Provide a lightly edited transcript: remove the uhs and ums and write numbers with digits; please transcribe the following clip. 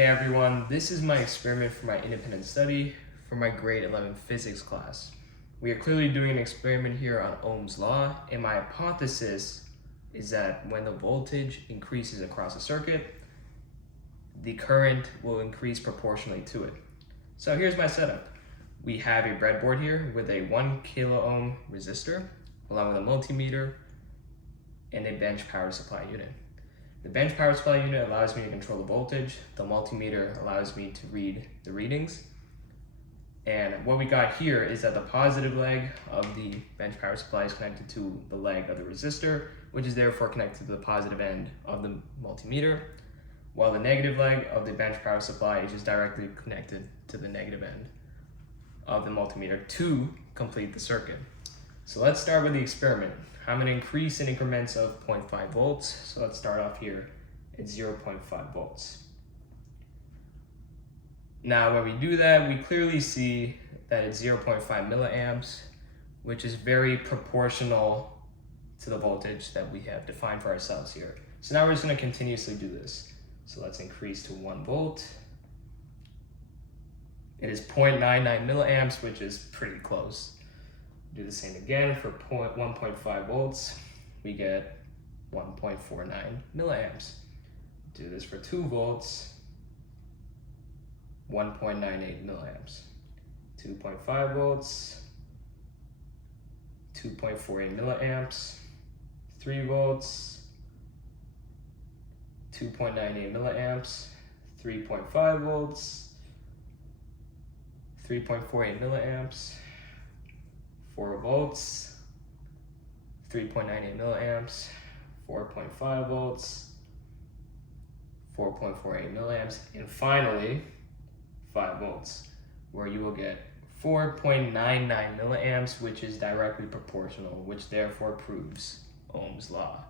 Hey everyone, this is my experiment for my independent study for my grade 11 physics class. We are clearly doing an experiment here on Ohm's law, and my hypothesis is that when the voltage increases across a circuit, the current will increase proportionally to it. So here's my setup. We have a breadboard here with a 1 kilo ohm resistor, along with a multimeter and a bench power supply unit. The bench power supply unit allows me to control the voltage. The multimeter allows me to read the readings. And what we got here is that the positive leg of the bench power supply is connected to the leg of the resistor, which is therefore connected to the positive end of the multimeter, while the negative leg of the bench power supply is just directly connected to the negative end of the multimeter to complete the circuit. So let's start with the experiment. I'm going to increase in increments of 0.5 volts. So let's start off here at 0.5 volts. Now when we do that, we clearly see that it's 0.5 milliamps, which is very proportional to the voltage that we have defined for ourselves here. So now we're just going to continuously do this. So let's increase to 1 volt. It is 0.99 milliamps, which is pretty close. Do the same again for 1.5 volts. We get 1.49 milliamps. Do this for 2 volts. 1.98 milliamps. 2.5 volts. 2.48 milliamps. 3 volts. 2.98 milliamps. 3.5 volts. 3.48 milliamps. 4 volts, 3.98 milliamps, 4.5 volts, 4.48 milliamps, and finally 5 volts, where you will get 4.99 milliamps, which is directly proportional, which therefore proves Ohm's law.